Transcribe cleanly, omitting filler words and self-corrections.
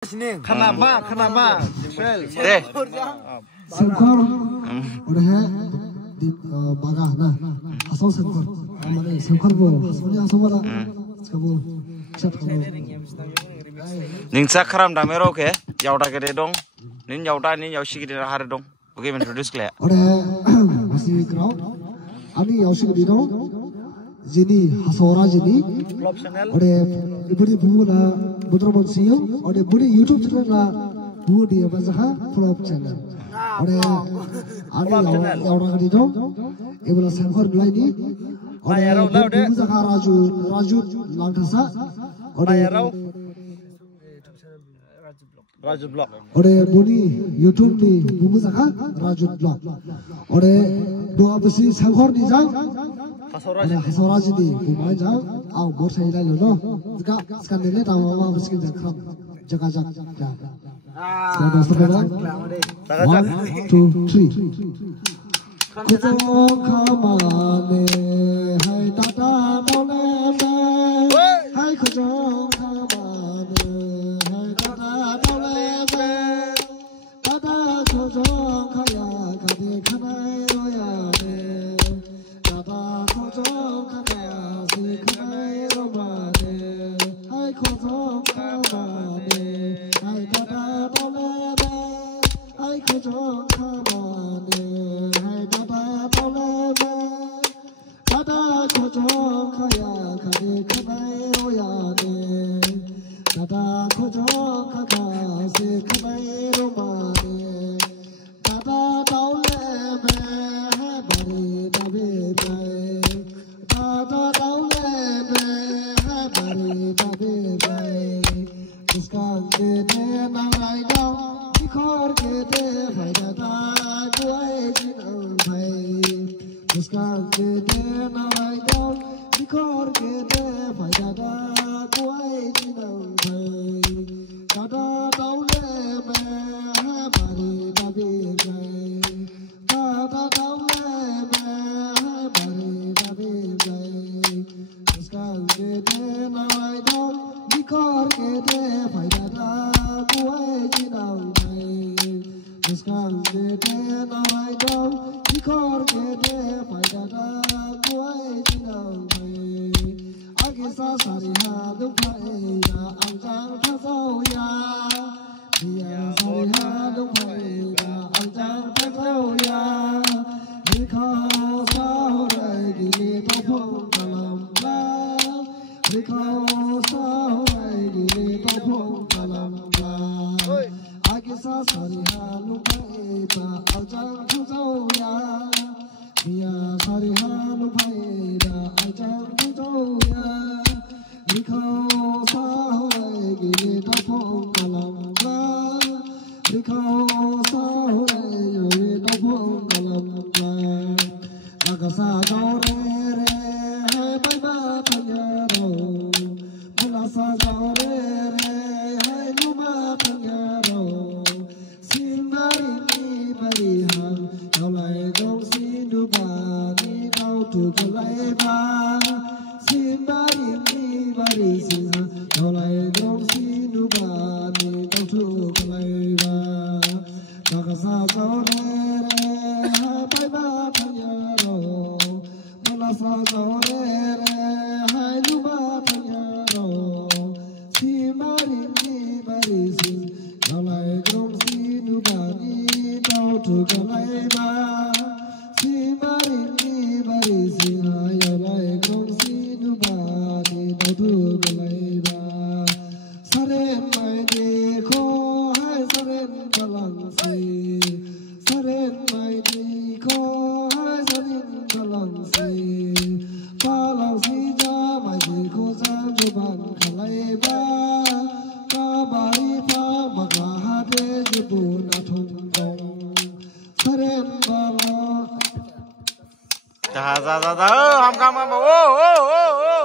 Kenapa? Deh. Sengkor, udah di bagah nah, asal sengkor, mana sengkor bu, asalnya asal mana, kamu siap kamu. Ningsa karam damero ke, yauda gede dong, nin yauda nin yausi gede har dong, oke introduce kle. Udah masih kerau, ani yausi gede dong, jadi hasora jadi, udah ibudi buku na, betul betul udah ibudi YouTube channel na, buku dia bahasa vlog channel. Udah ani yauda gede dong, ibu la sengkor belai ni, udah buku jaga raju langkasa, udah Raju Blog. Ore buni YouTube ni bumu saka Raju Blog. Ore doa besi sangkor ni jang. Hasora jadi bumai jang. Au bor saya dah loh. Jika sekarang ni tahu apa besi jang kram jaga. Sudah. 1, 2, 3. Kujong kamane hai tata maulana hai kujong kamane hai tata maulana tata kujong kaya kade khanai royane tata kujong kaya si khanai romane hai kujong kamane hai tata maulana hai kujong kamane hai tata maulana tata kujong kaya kade khanai royane tata kujong kaka si khanai romane tata taulebe hai bari dabe bai tata taulebe hai bari dabe bai jiska ke ne na lai dau dikhor ke de bhai tata kuai jin bhai jiska ke ne na lai dau dikhor ke de bhai tata kuai jin bhai tata taulebe hai bari dabe bai tata taulebe hai bari dabe bai jiska ke ne na lai dau dikhor ke de bhai tata kuai jin bhai jiska ke ne na lai dau dikhor ke de bhai tata kuai jin bhai age sa sari ha dum bhai na ang jang tha sau ya dia sari ha dum bhai na ang jang tha sau ya ni kha sa ho rai di ni to phong kalam la ni kha sa ho rai di ni to phong kalam la age sa sari ha dum bhai na ang jang tha sau ya dia sari ha dum bhai na ang jang tha sau ya ni kha sa ho rai di ni to phong kalam la ni kha sa ho rai di ni to phong kalam la agasa gaur re hai bai ba thanya ro mula sa gaur re hai lu ma thanya ro sin bari ni bari han yau lai gong sin du ba ni dau tu ka lai ba sin bari ni bari sin yau lai gong sin du ba ni dau tu ka lai ba agasa gaur re hai bai ba thanya ro mula sa gaur re hai lu ma thanya ro sin bari ni bari sin yau lai gong sin du ba ni dau tu ka lai ba sin bari ni bari sin yau lai gong sin du ba ni dau tu ka lai ba saren mai dekho hai saren kalang si saren mai dekho hai saren kalang si kalang si ja mai dekho jam jo ban khalai ba ka bari pa baka ha de jibu na thon gong saren bala Dah, ham kam, oh.